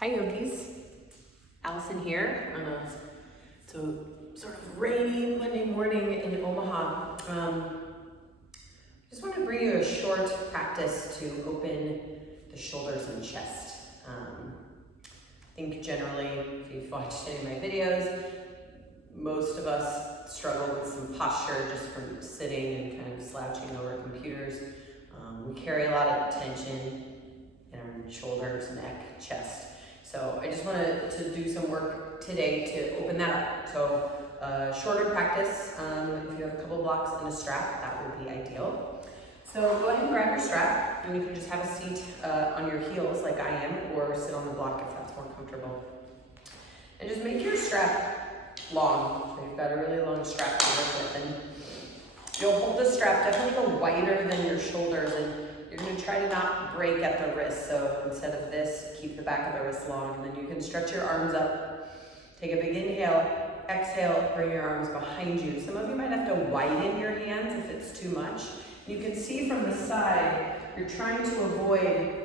Hi yogis, Allison here on a sort of rainy Monday morning in Omaha. Just want to bring you a short practice to open the shoulders and chest. I think generally, if you've watched any of my videos, most of us struggle with some posture just from sitting and kind of slouching over computers. We carry a lot of tension in our shoulders, neck, chest. So I just wanted to do some work today to open that up. So shorter practice, if you have a couple blocks and a strap, that would be ideal. So go ahead and grab your strap, and you can just have a seat on your heels like I am, or sit on the block if that's more comfortable. And just make your strap long. So you've got a really long strap to work with, and you'll hold the strap definitely go wider than your shoulders, and you're going to try to not break at the wrist. So instead of this, keep the back of the wrist long, and then you can stretch your arms up. Take a big inhale, exhale, bring your arms behind you. Some of you might have to widen your hands if it's too much. You can see from the side, you're trying to avoid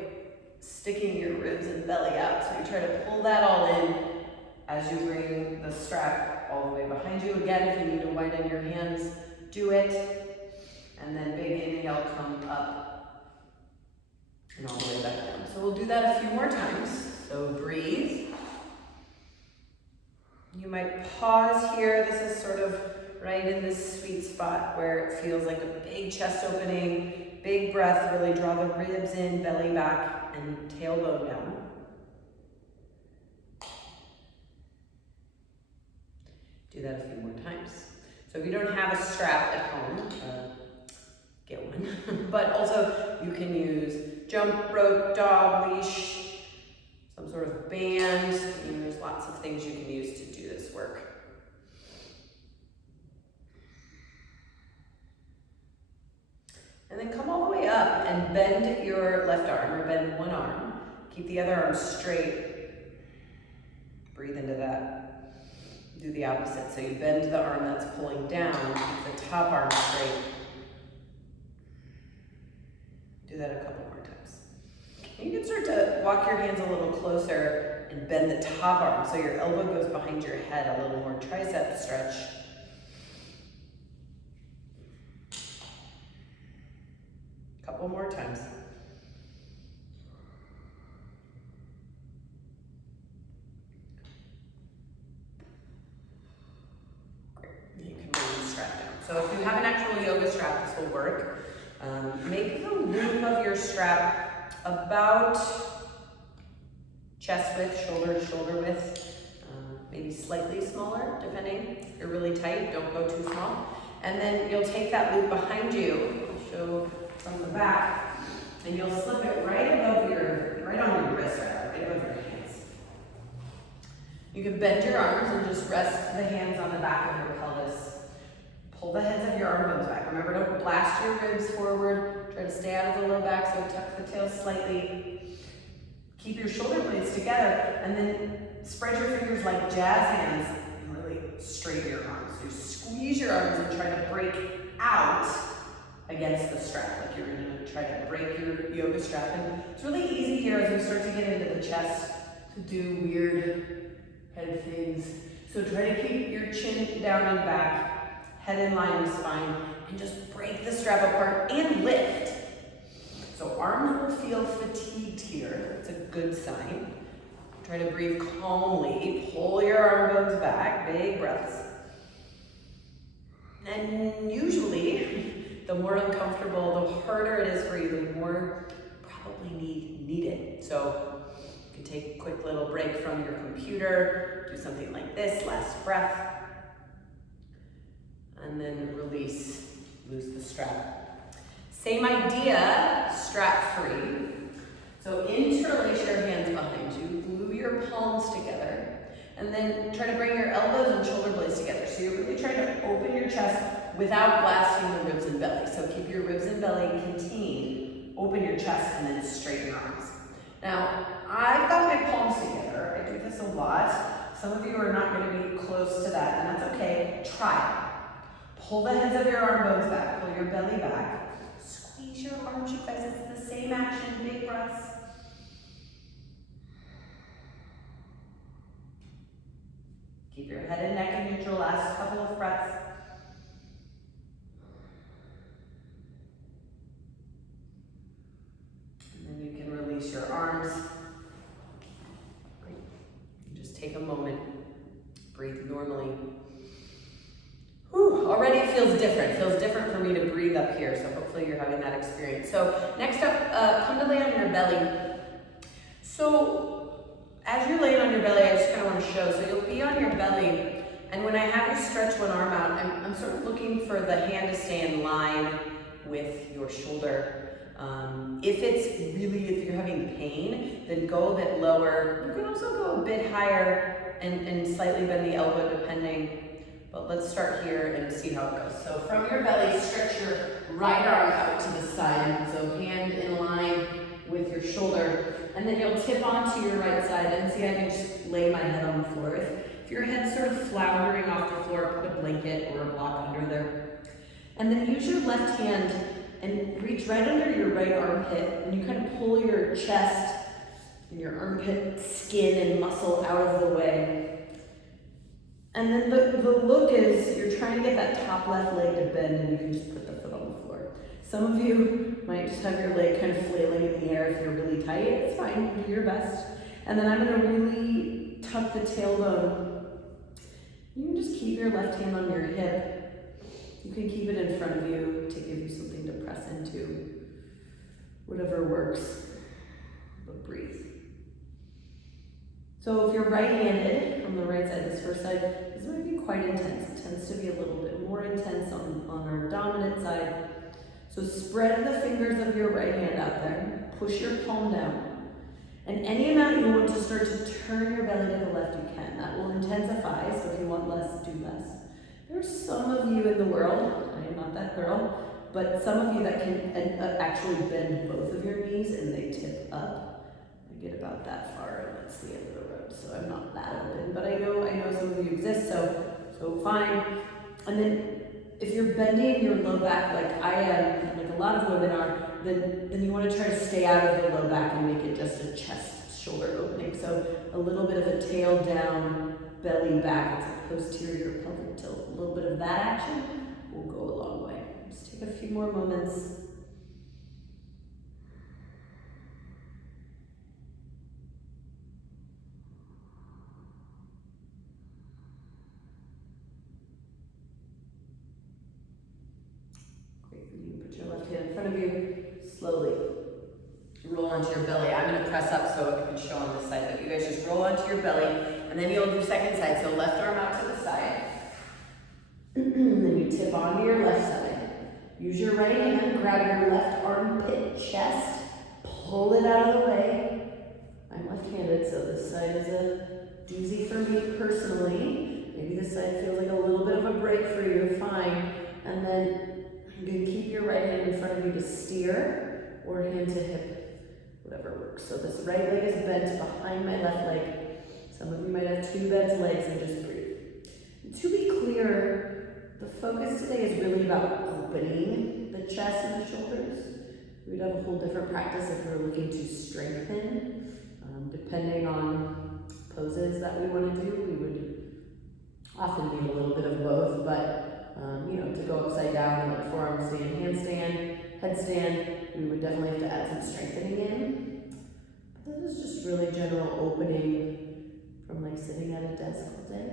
sticking your ribs and belly out. So you try to pull that all in as you bring the strap all the way behind you. Again, if you need to widen your hands, do it. And then big inhale, come up and all the way back down. So we'll do that a few more times. So breathe. You might pause here. This is sort of right in this sweet spot where it feels like a big chest opening, big breath, really draw the ribs in, belly back, and tailbone down. Do that a few more times. So if you don't have a strap at home, get one. But also you can use jump rope, dog leash, some sort of band. There's lots of things you can use to do this work. And then come all the way up and bend your left arm, or bend one arm. Keep the other arm straight. Breathe into that. Do the opposite. So you bend the arm that's pulling down, keep the top arm straight. Do that a couple more times. And you can start to walk your hands a little closer and bend the top arm so your elbow goes behind your head, a little more tricep stretch. Couple more times. Great. You can bring the strap down. So if you have an actual yoga strap, this will work. Make the loop of your strap about chest width, shoulder to shoulder width, maybe slightly smaller, depending. If you're really tight, don't go too small. And then you'll take that loop behind you, I'll show from the back, and you'll slip it right on your wrist, right above your hands. You can bend your arms and just rest the hands on the back of your pelvis. Pull the heads of your arm bones back. Remember, don't blast your ribs forward. Try to stay out of the low back, so tuck the tail slightly. Keep your shoulder blades together, and then spread your fingers like jazz hands and really straighten your arms. So you squeeze your arms and try to break out against the strap, like you're gonna try to break your yoga strap. And it's really easy here as we start to get into the chest to do weird head things. So try to keep your chin down and back, head in line with spine, and just break the strap apart and lift. So arms will feel fatigued here. It's a good sign. Try to breathe calmly. Pull your arm bones back, big breaths. And usually, the more uncomfortable, the harder it is for you, the more you probably need it. So you can take a quick little break from your computer, do something like this, last breath, and then release, loose the strap. Same idea, strap free. So interlace your hands behind you, glue your palms together, and then try to bring your elbows and shoulder blades together. So you're really trying to open your chest without blasting the ribs and belly. So keep your ribs and belly contained, open your chest, and then straighten your arms. Now, I've got my palms together. I do this a lot. Some of you are not gonna be close to that, and that's okay. Try it. Pull the heads of your arm bones back, pull your belly back. Squeeze your arms, you guys. It's the same action, big breaths. Keep your head and neck in neutral, last couple of breaths. And then you can release your arms. Great. And just take a moment, breathe normally. Whew, already it feels different. It feels different for me to breathe up here, so hopefully you're having that experience. So next up, come to lay on your belly. So as you're laying on your belly, I just kind of want to show. So you'll be on your belly, and when I have you stretch one arm out, I'm sort of looking for the hand to stay in line with your shoulder. If you're having pain, then go a bit lower. You can also go a bit higher and slightly bend the elbow depending. But let's start here and see how it goes. So from your belly, stretch your right arm out to the side. So hand in line with your shoulder. And then you'll tip onto your right side, and see I can just lay my head on the floor. If your head's sort of floundering off the floor, put a blanket or a block under there. And then use your left hand and reach right under your right armpit, and you kind of pull your chest and your armpit skin and muscle out of the way. And then the look is you're trying to get that top left leg to bend, and you can just put the foot on the floor. Some of you might just have your leg kind of flailing in the air if you're really tight. It's fine, do your best. And then I'm gonna really tuck the tailbone. You can just keep your left hand on your hip. You can keep it in front of you to give you something to press into. Whatever works, but breathe. So if you're right-handed, from the right side, this first side, this might be quite intense. It tends to be a little bit more intense on our dominant side. So spread the fingers of your right hand out there, push your palm down, and any amount you want to start to turn your belly to the left, you can. That will intensify, so if you want less, do less. There's some of you in the world, I am not that girl, but some of you that can actually bend both of your knees and they tip up. I get about that far, and that's the end of the road, so I'm not that open, but I know some of you exist, so fine. And then if you're bending your low back like I am, like a lot of women are, then you want to try to stay out of the low back and make it just a chest shoulder opening. So a little bit of a tail down, belly back. It's a posterior pelvic tilt. A little bit of that action will go a long way. Just take a few more moments. In front of you, slowly roll onto your belly. I'm going to press up so it can show on this side, but you guys just roll onto your belly, and then you'll do second side. So left arm out to the side, then you tip onto your left side. Use your right hand, grab your left armpit, chest, pull it out of the way. I'm left-handed, so this side is a doozy for me personally. Maybe this side feels like a little bit of a break for you, fine. And then you can keep your right hand in front of you to steer, or hand to hip, whatever works. So this right leg is bent behind my left leg. Some of you might have two bent legs, and just breathe. And to be clear, the focus today is really about opening the chest and the shoulders. We'd have a whole different practice if we're looking to strengthen. Depending on poses that we want to do, we would often do a little bit of both, but to go upside down, like forearm stand, handstand, headstand, we would definitely have to add some strengthening in. But this is just really general opening from like sitting at a desk all day,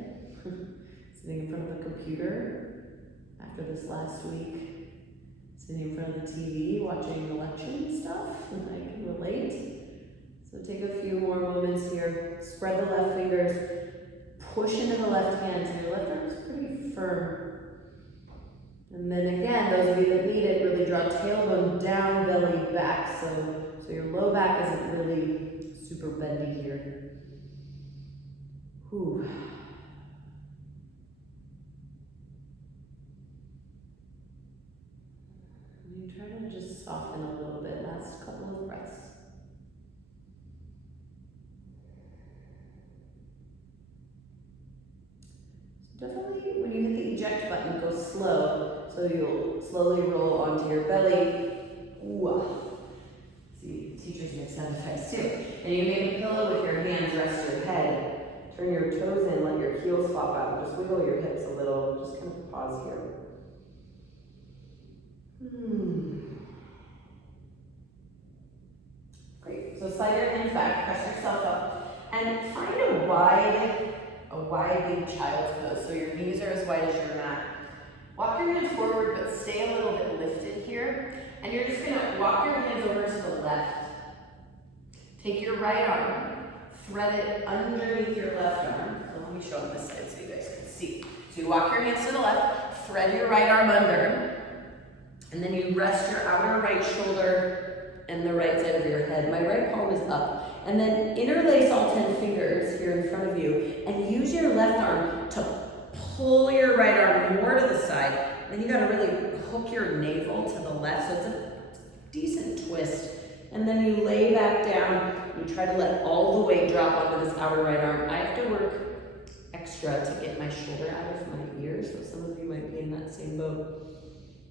sitting in front of a computer after this last week, sitting in front of the TV, watching election stuff, and I can relate. So take a few more moments here. Spread the left fingers, push into the left hand, so your left arm is pretty firm. And then again, those of you that need it, really draw tailbone down, belly back, so your low back isn't really super bendy here. Whew. And you try to just soften a little bit, last couple of breaths. Definitely, when you hit the eject button, go slow. So you'll slowly roll onto your belly. Ooh. See, teachers make sound effects too. And you make a pillow with your hands, rest your head. Turn your toes in, let your heels flop out. Just wiggle your hips a little. Just kind of pause here. Great. So slide your hands back, press yourself up, and find a wide big child's pose. So your knees are as wide as your mat. Walk your hands forward, but stay a little bit lifted here. And you're just gonna walk your hands over to the left. Take your right arm, thread it underneath your left arm. So let me show on this side so you guys can see. So you walk your hands to the left, thread your right arm under, and then you rest your outer right shoulder and the right side of your head. My right palm is up. And then interlace all 10 fingers here in front of you and use your left arm to pull your right arm more to the side. Then you gotta really hook your navel to the left, so it's a decent twist. And then you lay back down, you try to let all the weight drop onto this outer right arm. I have to work extra to get my shoulder out of my ear, so some of you might be in that same boat.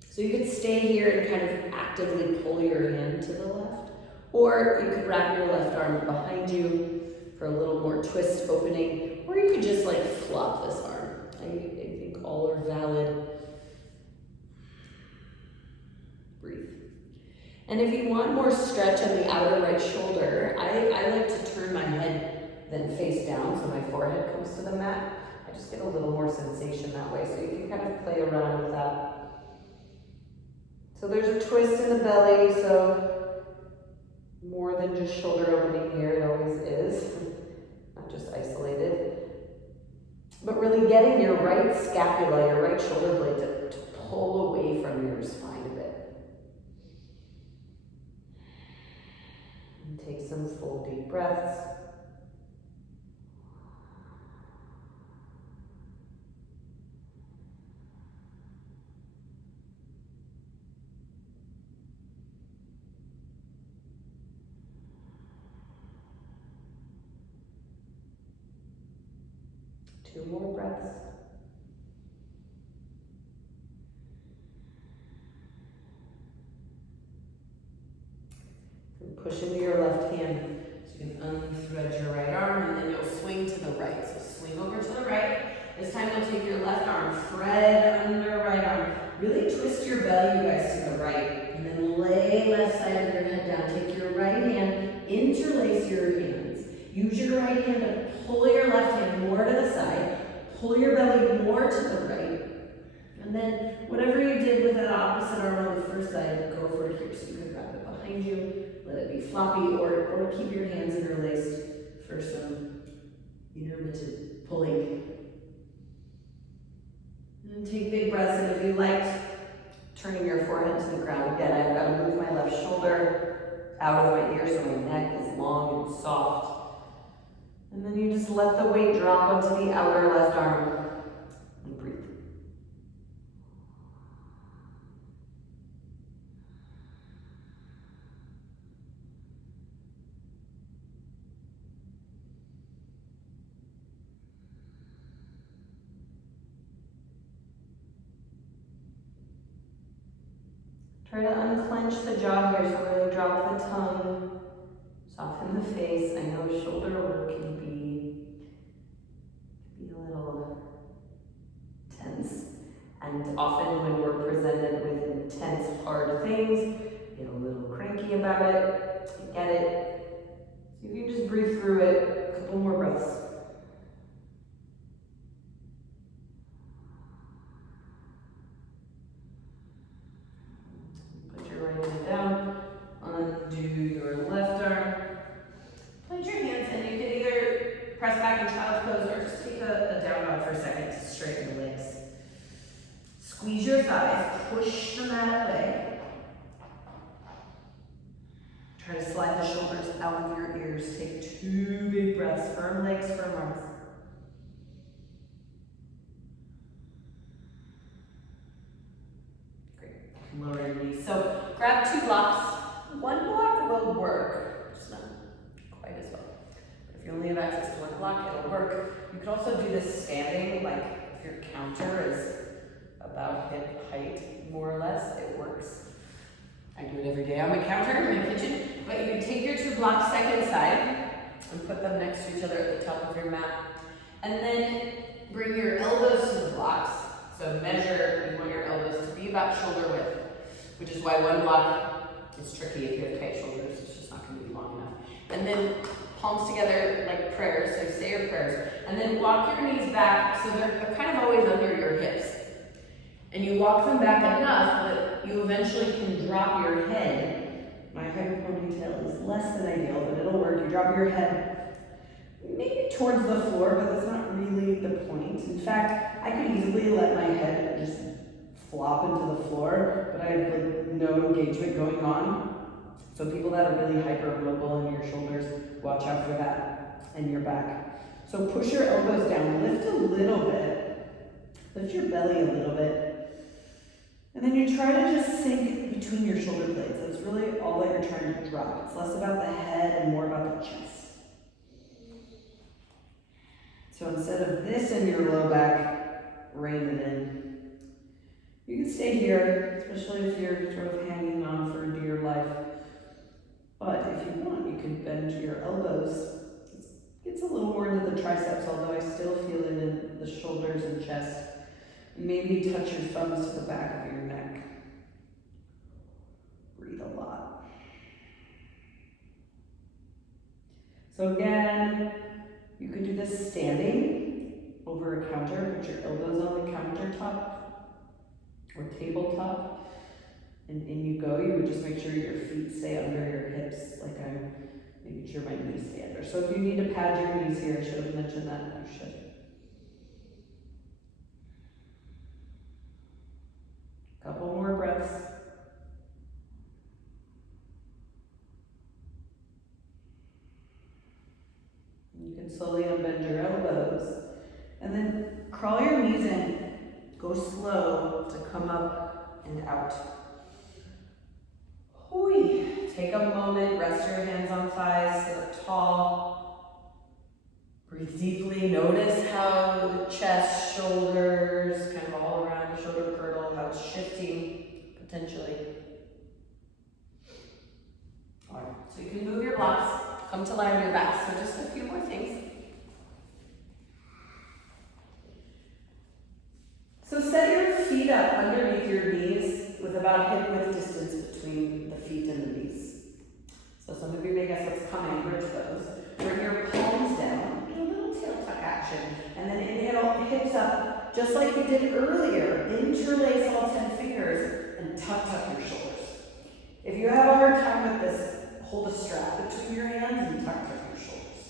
So you could stay here and kind of actively pull your hand to the left, or you could wrap your left arm behind you for a little more twist opening, or you could just like flop this arm. I think all are valid. Breathe. And if you want more stretch on the outer right shoulder, I like to turn my head then face down so my forehead comes to the mat. I just get a little more sensation that way, so you can kind of play around with that. So there's a twist in the belly, so more than just shoulder opening here, it always is, not just isolated. But really getting your right scapula, your right shoulder blade to pull away from your spine a bit. And take some full deep breaths. Two more breaths. And push into your left hand. So you can unthread your right arm and then you'll swing to the right. So swing over to the right. This time you'll take your left arm, thread under right arm. Really twist your belly, you guys, to the right. And then lay left side of your head down. Take your right hand, interlace your hands. Use your right hand to pull your left hand more to the side. Pull your belly more to the right. And then whatever you did with that opposite arm on the first side, go for it here. So you can wrap it behind you, let it be floppy, or keep your hands interlaced for some intermittent pulling. And take big breaths, and if you liked turning your forehead to the ground, again, I've got to move my left shoulder out of my ear so my neck is long and soft. And then you just let the weight drop onto the outer left arm and breathe. Try to unclench the jaw here, so really drop the tongue. Soften the face. I know shoulder work can be a little tense. And often when we're presented with intense, hard things, get a little cranky about it. I get it. So if you just breathe through it, a couple more breaths. Put your right hand down. Undo your left arm. Plant your hands, and you can either press back in child's pose or just take a down dog for a second to straighten your legs. Squeeze your thighs, push the mat away. Try to slide the shoulders out of your ears. Take 2 big breaths, firm legs, firm arms. Great. Lower your knees. So grab 2 blocks. 1 block will work, just not quite as well. But if you only have access to 1 block, it'll work. You could also do this standing, like if your counter is about hip height, more or less, it works. I do it every day on my counter in my kitchen. But you can take your 2 blocks second side and put them next to each other at the top of your mat. And then bring your elbows to the blocks. So measure, you want your elbows to be about shoulder width, which is why one block is tricky if you have tight shoulders. It's just not going to be long enough. And then palms together like prayers, so say your prayers. And then walk your knees back so they're kind of always under your hips. And you walk them back enough that you eventually can drop your head. My high ponytail is less than ideal, but it'll work. You drop your head maybe towards the floor, but that's not really the point. In fact, I could easily let my head just flop into the floor, but I have like no engagement going on. So people that are really hypermobile in your shoulders, watch out for that, and your back. So push your elbows down, lift a little bit, lift your belly a little bit, and then you try to just sink between your shoulder blades. That's really all that you're trying to drop. It's less about the head and more about the chest. So instead of this in your low back, rein it in. You can stay here, especially if you're sort of hanging on for dear life. But if you want, you can bend your elbows. It gets a little more into the triceps, although I still feel it in the shoulders and chest. Maybe touch your thumbs to the back of your neck. Breathe a lot. So again, you could do this standing over a counter. Put your elbows on the countertop or tabletop. And in you go. You would just make sure your feet stay under your hips, like I'm making sure my knees stay under. So if you need to pad your knees here, I should have mentioned that. You should. Couple more breaths. You can slowly unbend your elbows. And then crawl your knees in. Go slow to come up and out. Hoi. Take a moment, rest your hands on thighs, sit up tall. Breathe deeply. Notice how the chest, shoulders, kind of all around the shoulder girdle, how it's shifting potentially. All right, so you can move your blocks, come to lie on your back. So just a few more things. So set your feet up underneath your knees with about hip width distance between the feet and the knees. So some of you may guess what's coming, bridge pose. Bring your palms down, do a little tail tuck action, and then inhale, hips up, just like you did earlier. Interlace all 10 fingers and tuck your shoulders. If you have a hard time with this, hold a strap between your hands and tuck your shoulders.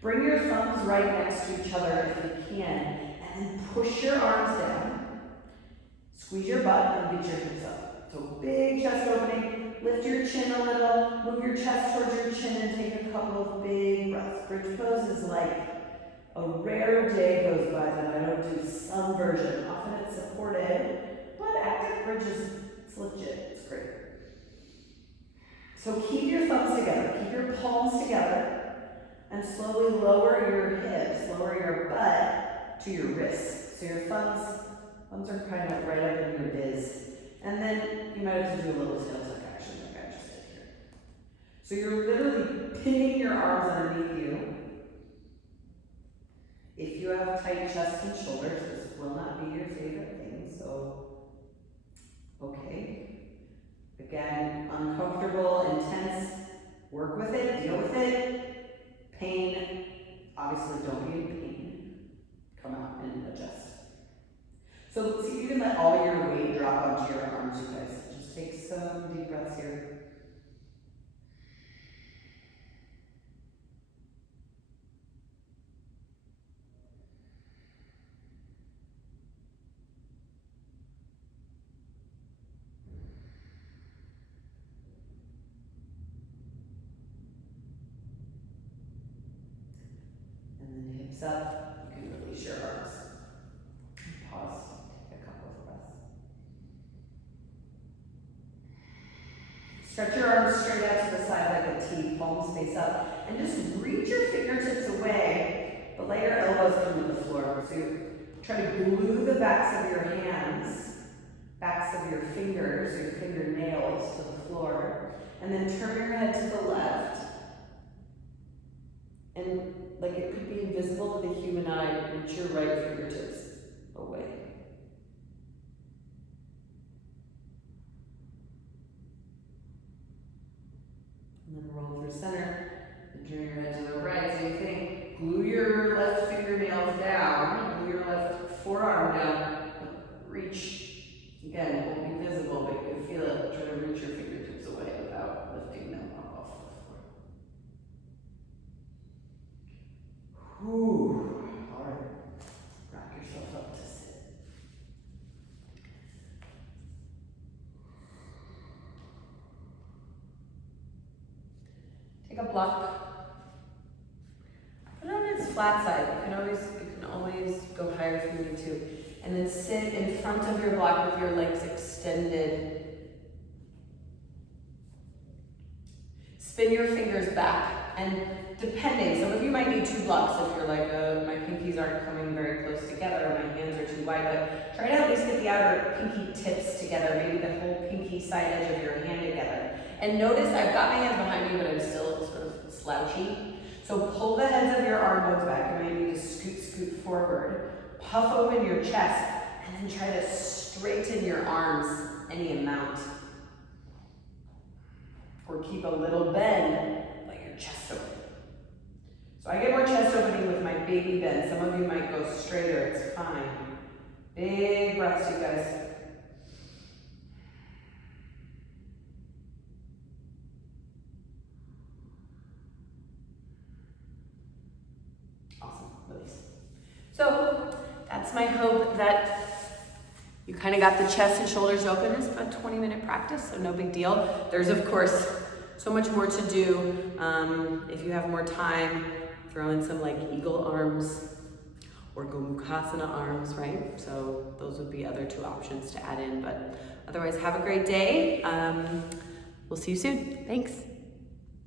Bring your thumbs right next to each other if you can, and then push your arms down. Squeeze your butt and get your hips up. So big chest opening, lift your chin a little, move your chest towards your chin and take a couple of big breaths. Bridge pose is like a rare day goes by that I don't do some version. Often it's supported, but active bridge it's legit, it's great. So keep your thumbs together, keep your palms together, and slowly lower your hips, lower your butt to your wrists. So your thumbs are kind of right up in your biz. And then you might have to do a little tail tuck action like I just did here. So you're literally pinning your arms underneath you. If you have tight chest and shoulders, this will not be your favorite thing, so okay. Again, uncomfortable, intense, work with it, deal with it. Pain, obviously don't be in pain. Come out and adjust. So see if you can let all your weight drop onto your arms, you guys. Just take some deep breaths here. And then hips up, you can release your arms. Pause, take a couple of breaths. Stretch your arms straight out to the side like a T, palms face up, and just reach your fingertips away, but let your elbows come to the floor. So you try to glue the backs of your hands, backs of your fingers, your fingernails to the floor, and then turn your head to the left, And like it could be invisible to the human eye, reach your right fingertips away. And then roll through center, and turn your head to the right, same thing. Glue your left fingernails down, glue your left forearm down, reach. Again, it won't be visible, but you can feel it. Try to reach your fingertips away without lifting them up off the floor. Whew. All right. Rock yourself up to sit. Take a block. Put it on its flat side. You can always go higher if you need to. And then sit in front of your block with your legs extended. Spin your fingers back. And depending, some of you might need 2 blocks if you're like, my pinkies aren't coming very close together, or my hands are too wide, but try to at least get the outer pinky tips together, maybe the whole pinky side edge of your hand together. And notice I've got my hands behind me, but I'm still sort of slouchy. So pull the heads of your arm bones back. You might need to scoot forward. Puff open your chest, and then try to straighten your arms any amount. Or keep a little bend, let your chest open. So I get more chest opening with my baby bend. Some of you might go straighter, it's fine. Big breaths, you guys. Awesome, release. So that's my hope that you kind of got the chest and shoulders open. It's about 20-minute practice, so no big deal. There's, of course, so much more to do. If you have more time, throw in some like eagle arms or Gomukhasana arms, right? So those would be other 2 options to add in. But otherwise, have a great day. We'll see you soon. Thanks.